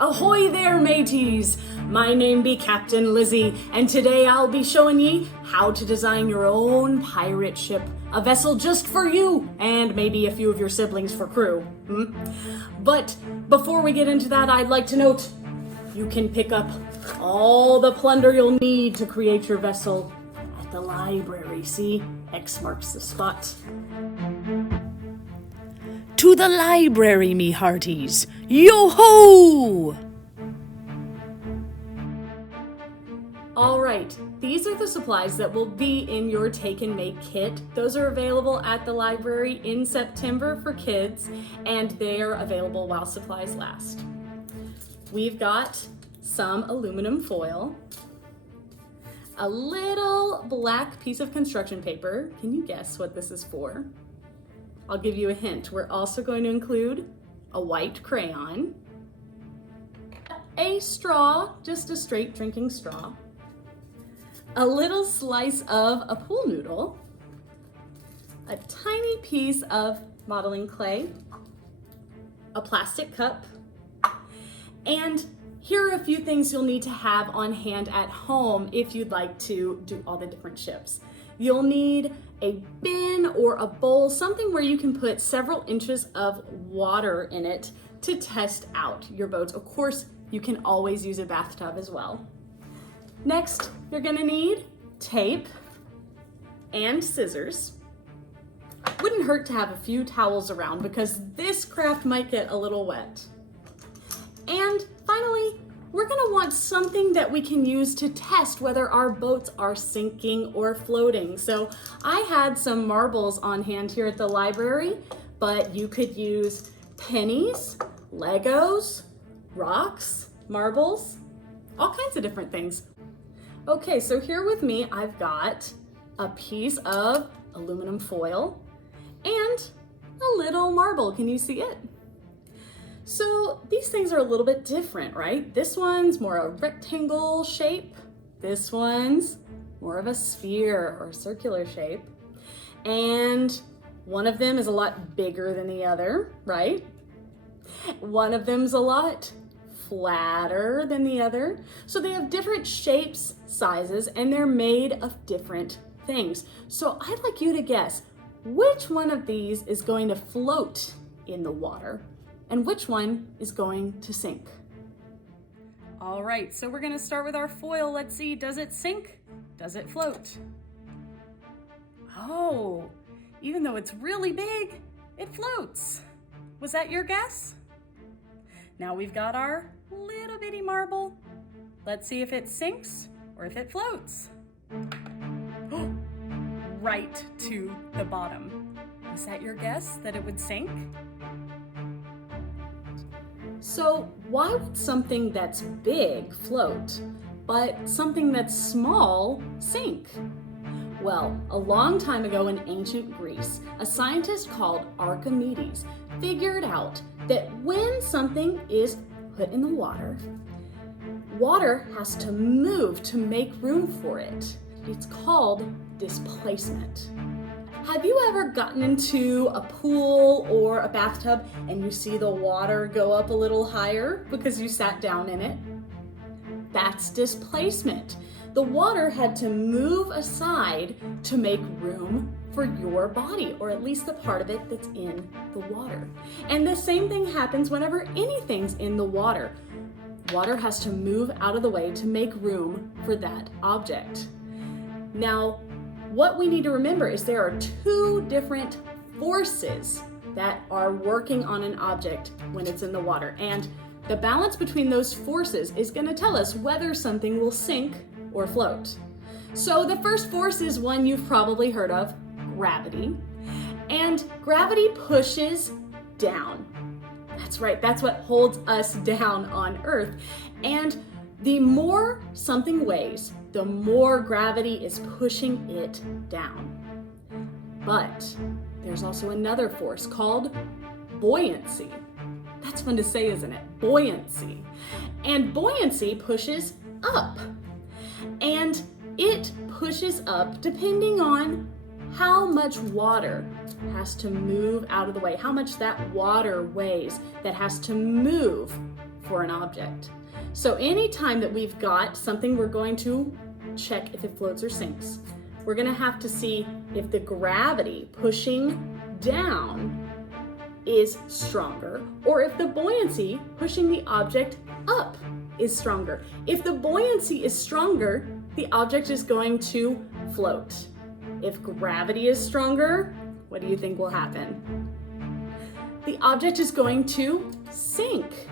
Ahoy there, mateys! My name be Captain Lizzy, and today I'll be showing ye how to design your own pirate ship, a vessel just for you, and maybe a few of your siblings for crew. But before we get into that, I'd like to note, you can pick up all the plunder you'll need to create your vessel at the library. See, X marks the spot. To the library, me hearties! Yo-ho! Alright, these are the supplies that will be in your Take and Make kit. Those are available at the library in September for kids, and they are available while supplies last. We've got some aluminum foil, a little black piece of construction paper. Can you guess what this is for? I'll give you a hint. We're also going to include a white crayon, a straw, just a straight drinking straw, a little slice of a pool noodle, a tiny piece of modeling clay, a plastic cup, and here are a few things you'll need to have on hand at home if you'd like to do all the different ships. You'll need a bin or a bowl, something where you can put several inches of water in it to test out your boats. Of course, you can always use a bathtub as well. Next, you're gonna need tape and scissors. Wouldn't hurt to have a few towels around because this craft might get a little wet. And finally, we're gonna want something that we can use to test whether our boats are sinking or floating. So I had some marbles on hand here at the library, but you could use pennies, Legos, rocks, marbles, all kinds of different things. Okay, so here with me, I've got a piece of aluminum foil and a little marble. Can you see it? So these things are a little bit different, right? This one's more a rectangle shape. This one's more of a sphere or circular shape. And one of them is a lot bigger than the other, right? One of them's a lot flatter than the other. So they have different shapes, sizes, and they're made of different things. So I'd like you to guess which one of these is going to float in the water and which one is going to sink. All right, so we're gonna start with our foil. Let's see, does it sink? Does it float? Oh, even though it's really big, it floats. Was that your guess? Now we've got our little bitty marble. Let's see if it sinks or if it floats. Right to the bottom. Was that your guess that it would sink? So why would something that's big float, but something that's small sink? Well, a long time ago in ancient Greece, a scientist called Archimedes figured out that when something is put in the water, water has to move to make room for it. It's called displacement. Have you ever gotten into a pool or a bathtub and you see the water go up a little higher because you sat down in it? That's displacement. The water had to move aside to make room for your body, or at least the part of it that's in the water. And the same thing happens whenever anything's in the water. Water has to move out of the way to make room for that object. Now, what we need to remember is there are two different forces that are working on an object when it's in the water. And the balance between those forces is going to tell us whether something will sink or float. So the first force is one you've probably heard of, gravity. And gravity pushes down. That's right, that's what holds us down on Earth. And the more something weighs, the more gravity is pushing it down. But there's also another force called buoyancy. That's fun to say, isn't it? Buoyancy. And buoyancy pushes up. And it pushes up depending on how much water has to move out of the way, how much that water weighs that has to move for an object. So anytime that we've got something, we're going to check if it floats or sinks. We're gonna have to see if the gravity pushing down is stronger, or if the buoyancy pushing the object up is stronger. If the buoyancy is stronger, the object is going to float. If gravity is stronger, what do you think will happen? The object is going to sink.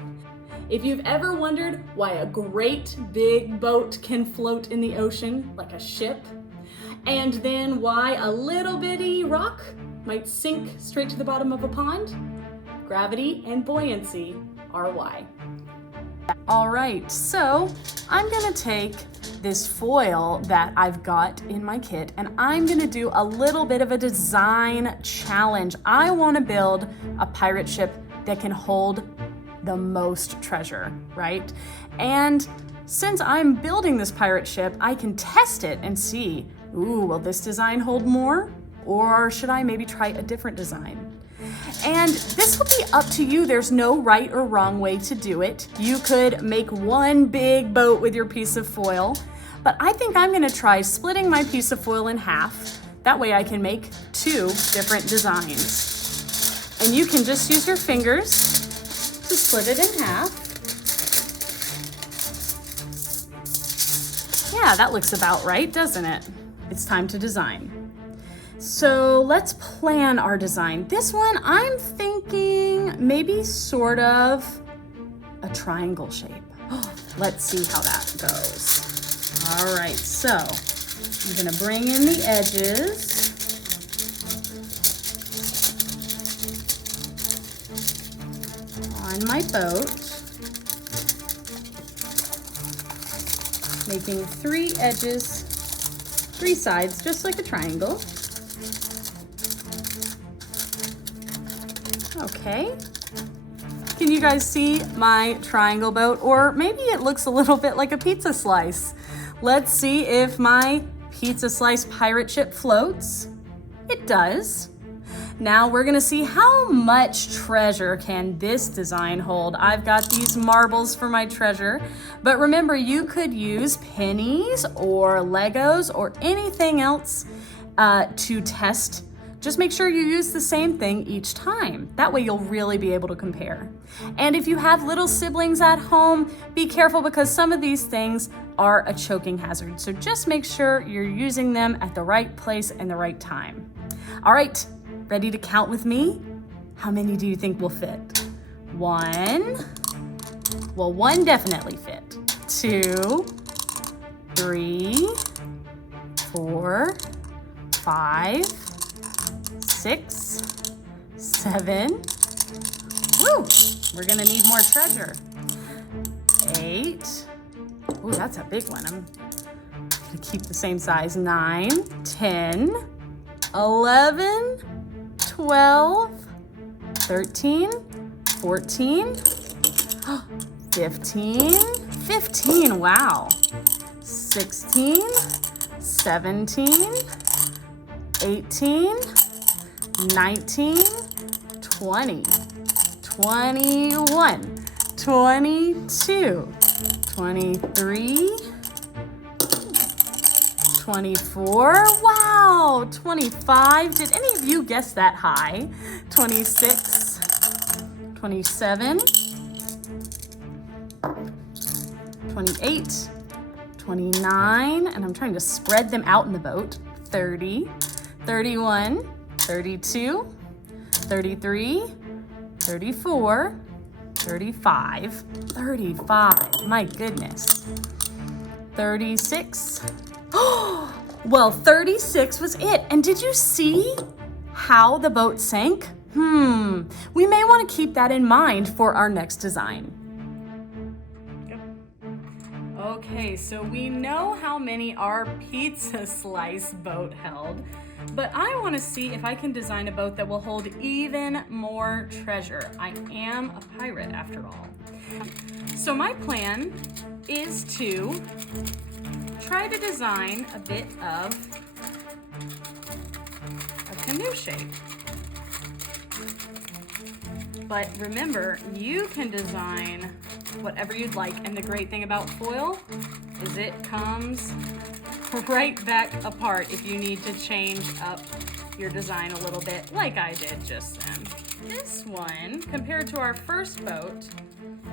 If you've ever wondered why a great big boat can float in the ocean like a ship, and then why a little bitty rock might sink straight to the bottom of a pond, gravity and buoyancy are why. All right, so I'm gonna take this foil that I've got in my kit and I'm gonna do a little bit of a design challenge. I wanna build a pirate ship that can hold the most treasure, right? And since I'm building this pirate ship, I can test it and see, ooh, will this design hold more? Or should I maybe try a different design? And this will be up to you. There's no right or wrong way to do it. You could make one big boat with your piece of foil, but I think I'm gonna try splitting my piece of foil in half. That way I can make two different designs. And you can just use your fingers to split it in half. Yeah, that looks about right, doesn't it? It's time to design. So let's plan our design. This one, I'm thinking maybe sort of a triangle shape. Let's see how that goes. All right, so I'm gonna bring in the edges. On my boat, making 3 edges, 3 sides, just like a triangle. Okay. Can you guys see my triangle boat? Or maybe it looks a little bit like a pizza slice. Let's see if my pizza slice pirate ship floats. It does. Now we're gonna see how much treasure can this design hold. I've got these marbles for my treasure, but remember you could use pennies or Legos or anything else to test. Just make sure you use the same thing each time. That way you'll really be able to compare. And if you have little siblings at home, be careful because some of these things are a choking hazard. So just make sure you're using them at the right place and the right time. All right, ready to count with me? How many do you think will fit? 1, well, 1 definitely fit. 2, 3, 4, 5, 6, 7, woo, we're gonna need more treasure. 8, ooh, that's a big one. I'm gonna keep the same size. 9, 10, 11, 12, 13, 14, 15, wow. 16, 17, 18, 19, 20, 21, 22, 23, 24, wow, 25. Did any of you guess that high? 26, 27, 28, 29, and I'm trying to spread them out in the boat. 30, 31, 32, 33, 34, 35, 35, my goodness. 36, well, 36 was it. And did you see how the boat sank? We may want to keep that in mind for our next design. Okay, so we know how many our pizza slice boat held, but I want to see if I can design a boat that will hold even more treasure. I am a pirate after all. So my plan is to try to design a bit of a canoe shape. But remember, you can design whatever you'd like. And the great thing about foil is it comes right back apart if you need to change up your design a little bit, like I did just then. This one, compared to our first boat,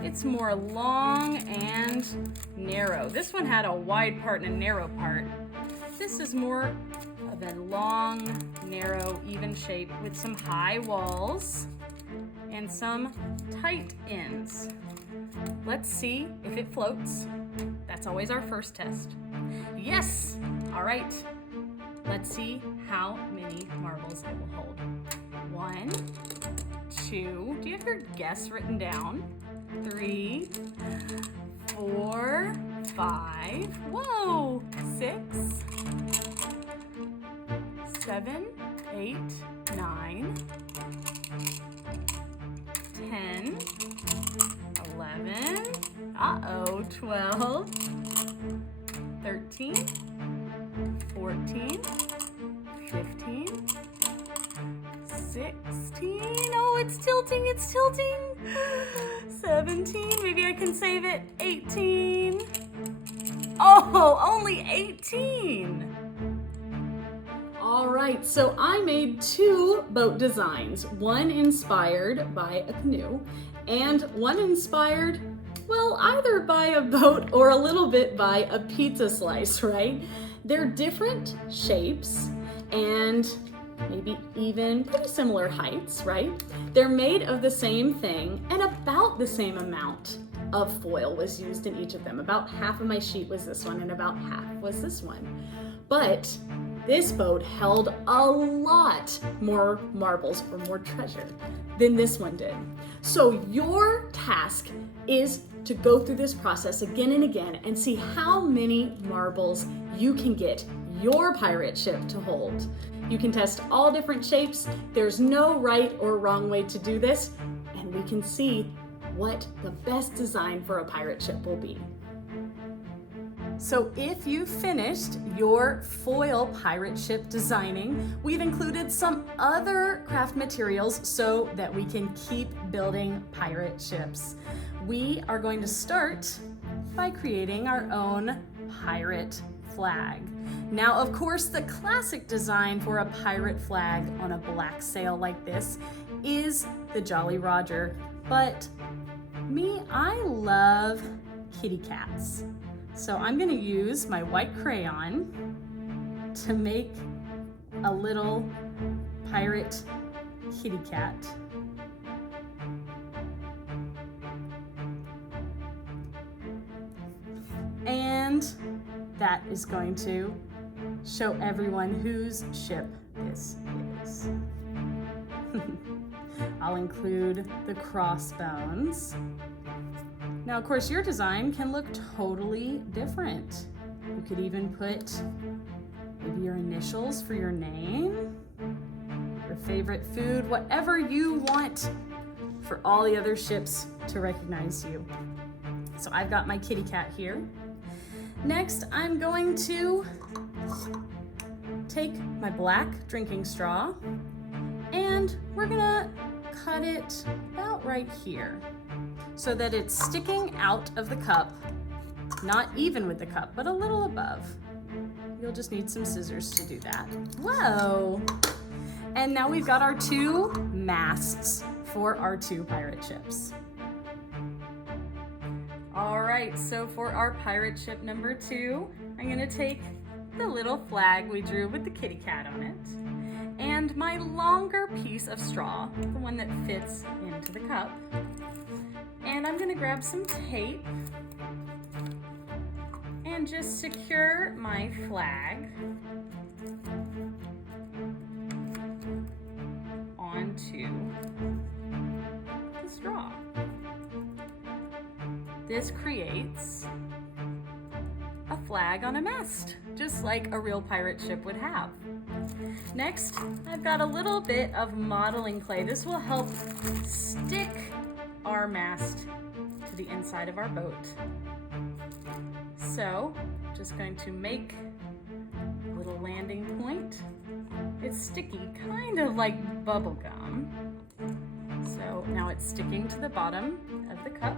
it's more long and narrow. This one had a wide part and a narrow part. This is more of a long, narrow, even shape with some high walls and some tight ends. Let's see if it floats. That's always our first test. Yes! All right. Let's see how many marbles it will hold. 1, 2, do you have your guess written down? 3, 4, 5, whoa, 6, 7, 8, 9, 10, 11, 12, 13, 14, 15, 16, oh, it's tilting, 17, maybe I can save it, 18, oh, only 18. All right, so I made 2 boat designs, one inspired by a canoe and one inspired, well, either by a boat or a little bit by a pizza slice, right? They're different shapes and maybe even pretty similar heights, right? They're made of the same thing and about the same amount of foil was used in each of them. About half of my sheet was this one and about half was this one. But this boat held a lot more marbles or more treasure than this one did. So your task is to go through this process again and again and see how many marbles you can get your pirate ship to hold. You can test all different shapes. There's no right or wrong way to do this, and we can see what the best design for a pirate ship will be. So if you finished your foil pirate ship designing, we've included some other craft materials so that we can keep building pirate ships. We are going to start by creating our own pirate flag. Now, of course, the classic design for a pirate flag on a black sail like this is the Jolly Roger, but I love kitty cats. So I'm gonna use my white crayon to make a little pirate kitty cat. And that is going to show everyone whose ship this is. I'll include the crossbones. Now, of course, your design can look totally different. You could even put maybe your initials for your name, your favorite food, whatever you want for all the other ships to recognize you. So I've got my kitty cat here. Next, I'm going to take my black drinking straw and we're gonna cut it about right here so that it's sticking out of the cup, not even with the cup, but a little above. You'll just need some scissors to do that. Whoa! And now we've got our 2 masts for our 2 pirate ships. All right, so for our pirate ship number 2, I'm gonna take the little flag we drew with the kitty cat on it, and my longer piece of straw, the one that fits into the cup, and I'm gonna grab some tape and just secure my flag onto the straw. This creates a flag on a mast, just like a real pirate ship would have. Next, I've got a little bit of modeling clay. This will help stick our mast to the inside of our boat. So, just going to make a little landing point. It's sticky, kind of like bubble gum. So now it's sticking to the bottom of the cup.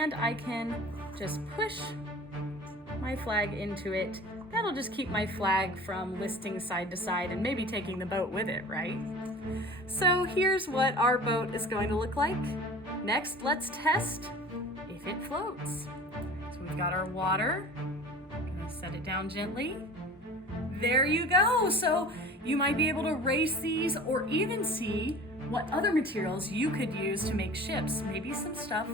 and I can just push my flag into it. That'll just keep my flag from listing side to side and maybe taking the boat with it, right? So here's what our boat is going to look like. Next, let's test if it floats. So we've got our water. I'm gonna set it down gently. There you go. So you might be able to race these or even see what other materials you could use to make ships. Maybe some stuff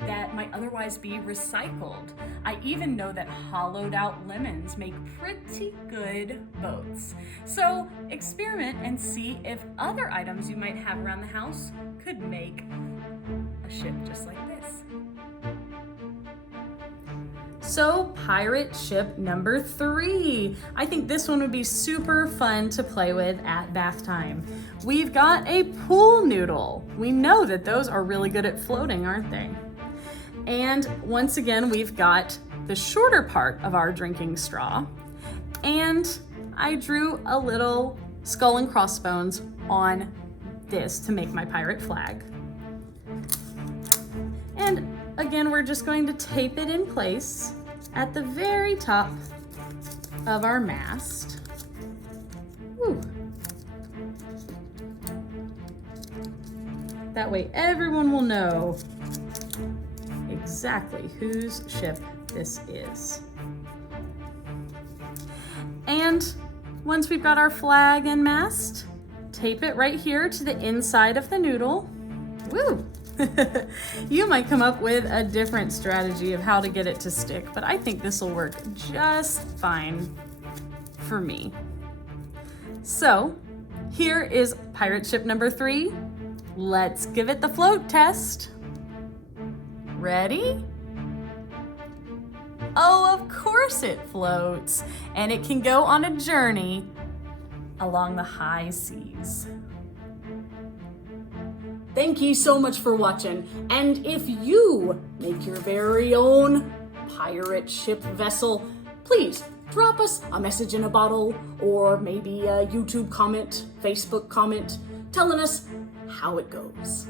that might otherwise be recycled. I even know that hollowed out lemons make pretty good boats. So experiment and see if other items you might have around the house could make a ship just like this. So pirate ship number 3. I think this one would be super fun to play with at bath time. We've got a pool noodle. We know that those are really good at floating, aren't they? And once again, we've got the shorter part of our drinking straw. And I drew a little skull and crossbones on this to make my pirate flag. And again, we're just going to tape it in place at the very top of our mast. Woo. That way everyone will know exactly whose ship this is. And once we've got our flag and mast, tape it right here to the inside of the noodle. Woo! You might come up with a different strategy of how to get it to stick, but I think this will work just fine for me. So here is pirate ship number 3. Let's give it the float test. Ready? Oh, of course it floats, and it can go on a journey along the high seas. Thank you so much for watching. And if you make your very own pirate ship vessel, please drop us a message in a bottle or maybe a YouTube comment, Facebook comment, telling us how it goes.